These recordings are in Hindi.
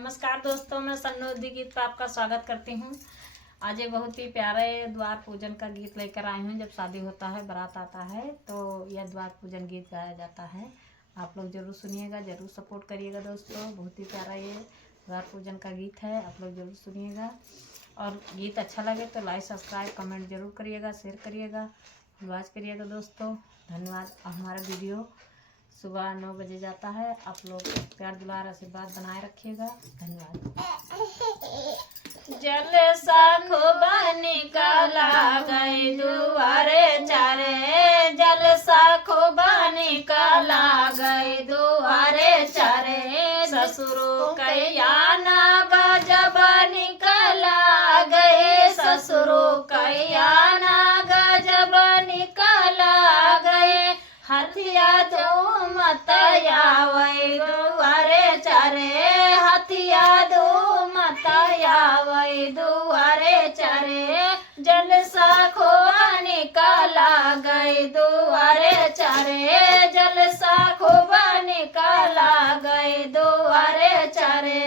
नमस्कार दोस्तों, मैं सन्नोदी गीत पर आपका स्वागत करती हूँ। आज एक बहुत ही प्यारे द्वार पूजन का गीत लेकर आई हूँ। जब शादी होता है, बारात आता है, तो यह द्वार पूजन गीत गाया जाता है। आप लोग जरूर सुनिएगा, जरूर सपोर्ट करिएगा दोस्तों। बहुत ही प्यारा ये द्वार पूजन का गीत है, आप लोग जरूर सुनिएगा। और गीत अच्छा लगे तो लाइक, सब्सक्राइब, कमेंट जरूर करिएगा, शेयर करिएगा, वॉच करिएगा दोस्तों। धन्यवाद। हमारा वीडियो सुबह 9 बजे जाता है। आप लोग प्यार दुलार आशीर्वाद बनाए रखिएगा। धन्यवाद। जल साखो निकाला गई दुआरे चारे, जल साखो निकाला गई दुआरे चारे। ससुरो कैया ना गजब निकाला गए, ससुरो कैया ना गजब निकाला गए। हथिया दो मतया वै दुआरे चारे, हथिया दो मतया वै दुआरे चारे। जल साखो निकाला गई दुआरे चारे, जल साखो निकाला गई दुआरे चारे।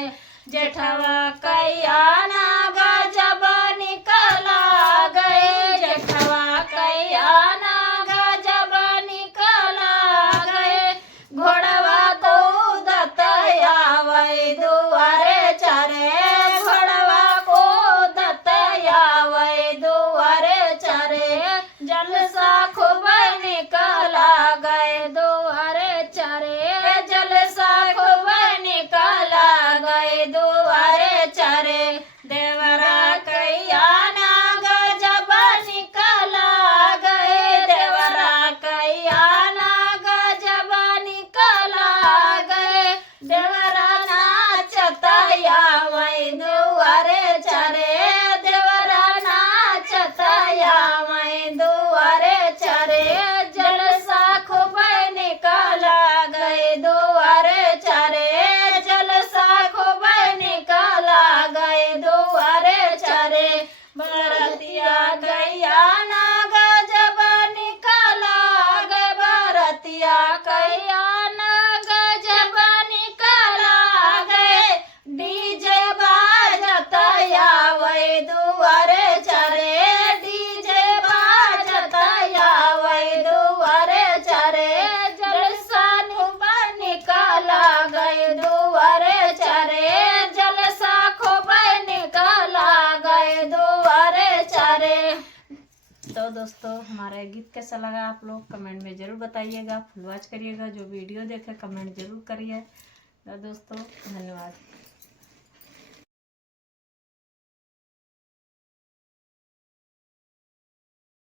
जेठवा कैया ना गजब निकाला गए, जेठवा कैया ना गजब निकाला गए। घोड़वा को दतया वै दुआरे चारे, घोड़वा को दतया वै दुआरे चारे। जल साखो निकाला गए दुआरे चारे, जल साखो निकाला गए दुआरे चारे। देवरा कैया ना गजब निकाला गए, देवरा कैया ना गजब निकाला गए। देवरा नाचतया वै दुआरे चारे, देवरा नाचतया वै दुआरे चारे। जल साखो निकाला गए दुआरे चारे, जल साखो निकाला गए दुआरे चारे। बरतिया गैया ना गजब निकाला गए, बरतिया कैया ना गजब निकाला गए। डीजे बाजतया वै दुआरे चारे, डीजे बाजतया वै दुआरे चारे। जल साखो निकाला गए दुआरे चारे, जल साखो निकाला गए दुआरे चारे। तो दोस्तों, हमारा गीत कैसा लगा आप लोग कमेंट में जरूर बताइएगा। फुल वॉच करिएगा, जो वीडियो देखे कमेंट जरूर करिए। तो दोस्तों धन्यवाद।